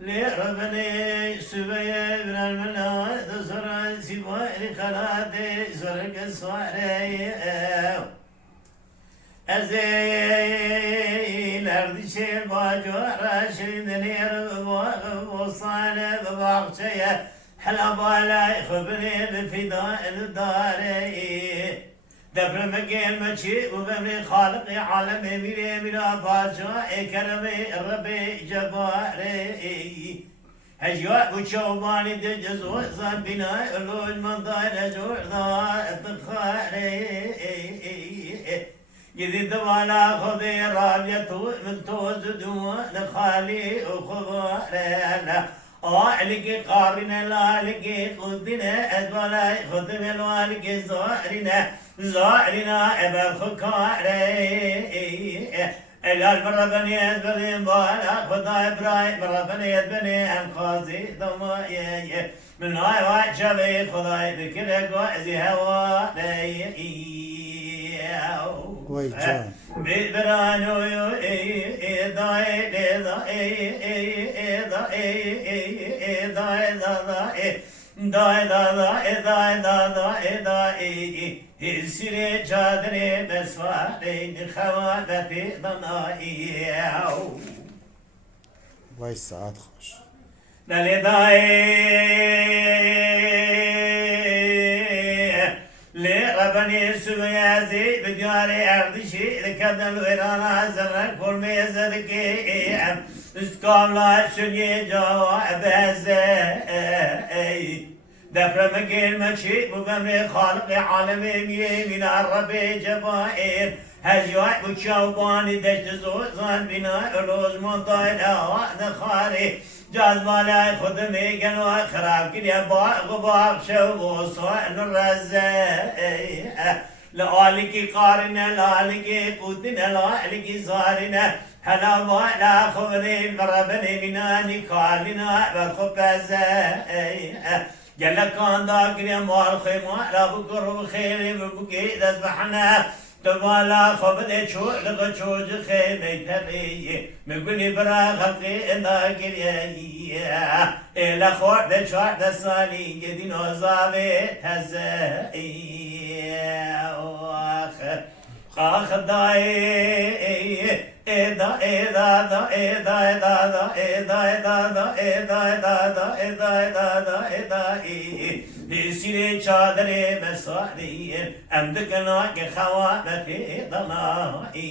لربني سبيا بن المناد زرع سوائر خلاتي زرق الصواري أزيل أردشي باجو راشد نير وصانة بباقشية حلبالا خبري بفداء الداري دبر مقيل مشي وبمري خالقي عالمي ميري ميرا باشا كرمي ربي جباري هجواء وشوباني دجزو زان بناء اللوج من داير جوع ذا الدخاري جديد وانا خذي رابية من توز دوان خالي وخباري لقي قارنا لا لقي خذنا أدولا خذنا لا لقي زارنا أبا خكاري الألف ربني أدبني بالا خذا إبراهيم ربني أدبني أنقاذي ضمائي من هاي واحد شبي خذا بكل قوازي هواني ببرانو Hissire çadre besvare havadati danai. Vay saat hoş. لربني سويازي بدياري أردشي لكذا الويرانا زرق فرمي زرقي استقام لا سني جواب هزي دفر مقيل مشي ببمري خالق عالمي من الربي جبائر هجوات وشوباني دشت زوزان بناء روز منطايل نخاري جاز مالاي خدمي قنوا خراب كليا غباق شو وصوان الرزاي لآلكي قارنا لآلكي قوتنا لآلكي زارنا هلا ولا خبري بربني مناني قالنا بخبزاي قال لك كان داقري مال خيمة لا بكر بخير ببكي ذبحنا تبالا خبدي شو لغا شوج خيمة تبي مقولي برا خلقي داقري إلا خورد شورد صالي جدي نوزابي تزاي آخ داي Sire çadre mesari emdikna ke khawanati danai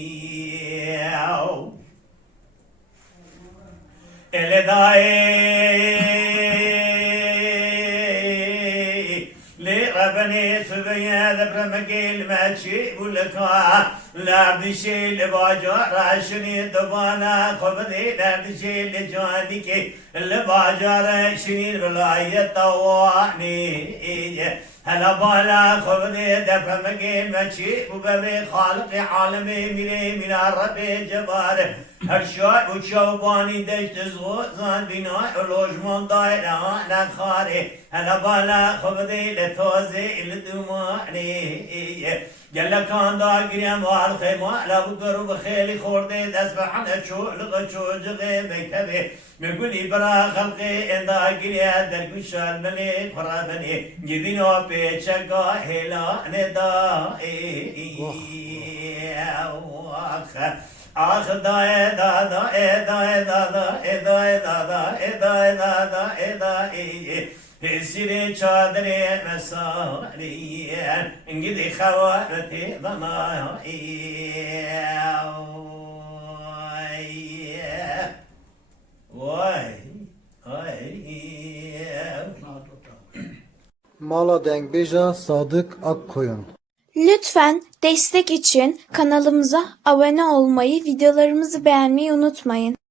ele dai لربني سبيا ذبر مقيل ماشي ولكا لابدشي لباجو راشني دبانا خبدي لابدشي لجوانيكي لباجو راشني ولاية طواني هلا بالا خبدي ذبر مقيل ماشي وبمري خالقي عالمي مني من الربي جبار هالشوق وشوباني دشت زوزان بناء لوجمان دايرة نخاري هلا بالا خبدي لتوزي لدماني جل كان داقري مال خيمة لا بقرب خيلي خوردي دسبحن اشو لغا شو جغي مكتبي مقولي برا خلقي ان داقري درقش الملك فرابني جبينو بيشقا هلا ندائي آخ دائے دادا اے دائے دادا اے دائے دادا اے دائے دادا اے دائے سیرے چادرے مساری انگدی خوارتی ضنائی Mala Dengbeja Sadık Akkoyun. Lütfen destek için kanalımıza abone olmayı, videolarımızı beğenmeyi unutmayın.